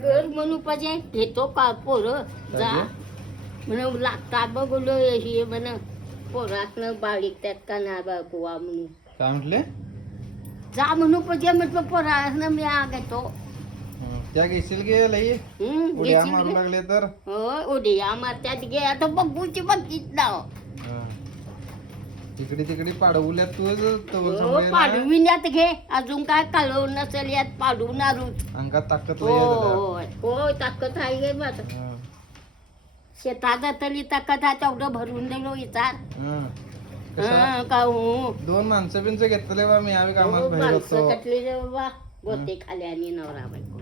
घर म्हणून पाहिजे घेतो का पोरं जा म्हणून लागतात बघून हे म्हण पोरातनं बारीक त्यात का नाही बाकुवा म्हणून काय म्हटले जा म्हणून पाहिजे म्हटलं पोरातनं मी घेतो त्या घेशील गे लई उड्या मारू लागले तर हो उड्या मारत्यात घे आता बघूची बघीच नाव तिकडे तिकडे पाडवल्यात तू पाडविण्यात घे अजून काय कालव नसेल यात पाडवणारूच अंगात ताकद होय होय ताकद आहे गे माझं शेतात तरी ताकद आहे तेवढं भरून दिलो विचार का हो 2 माणसं बिनचं घेतले बा मी आम्ही कामाला बाहेर माणसं होतो कटली रे बाबा गोते खाली आणि नवरा बायको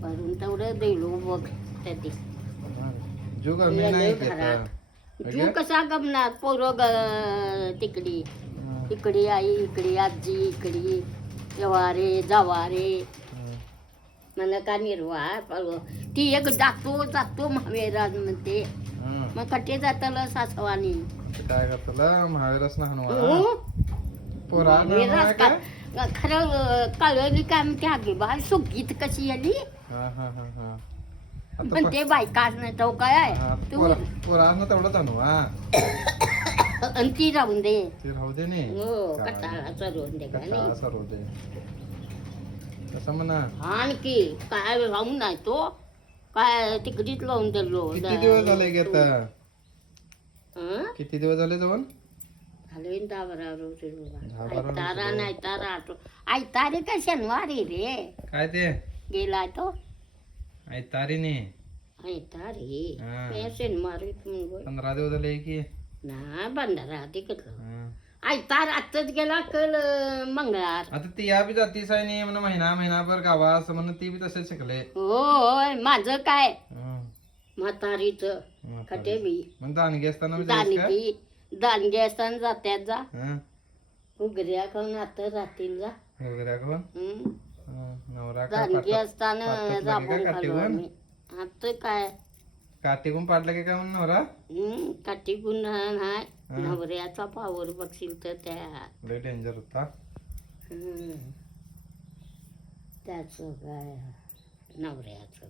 भरून तेवढं दिलो बघ त्याची जो कमी नाही घेता जीव कसा गमणार पोरं तिकडी इकडी आई इकडी आजी इकडी जवारे जवारे मला का निर्वाह ती एक जातो महावीराज म्हणते मग कटे जाताला सासवानी काय करतला महावीरच ना खरं कळली काय म्हणते आगे बाय सुगीत कशी आली पण ते बायका नाही तो काय पोरानं तेवढं जाणू आणि ती राहून दे ते राहू दे नी हो कटाळा चढवून दे काय नाही सर्व दे कसं म्हणा आणखी काय राहून नाही तो काय तिकडीच लावून दिलो किती दिवस झाले घेता किती दिवस झाले जाऊन झाले 10-12 रोज तारा नाही तारा आई तारे का शनिवारी रे काय ते गेला तो आई तारीने आई तारी शनिवारी 15 दिवस झाले की ना बंधारा तिकडलं आई तार आत्ताच गेला कल मंगळार आता ती या बी जातीस आहे नी म्हणून महिनाभर गावा असं म्हणून ती बी तसे शिकले होय माझं काय म्हातारीच कटे बी मग दानगी असताना दानगी असताना जात्यात जा उगऱ्या खाऊन आता राहतील जा वगैरे खाऊन नवरा दानगी असताना जापून खालो आम्ही आता काय काठी गुण पाडला की काय म्हणून नवरा काठी गुण नाही नवऱ्याचा पावर बघशील तर त्या लय डेंजर होता त्याच काय नवऱ्याचं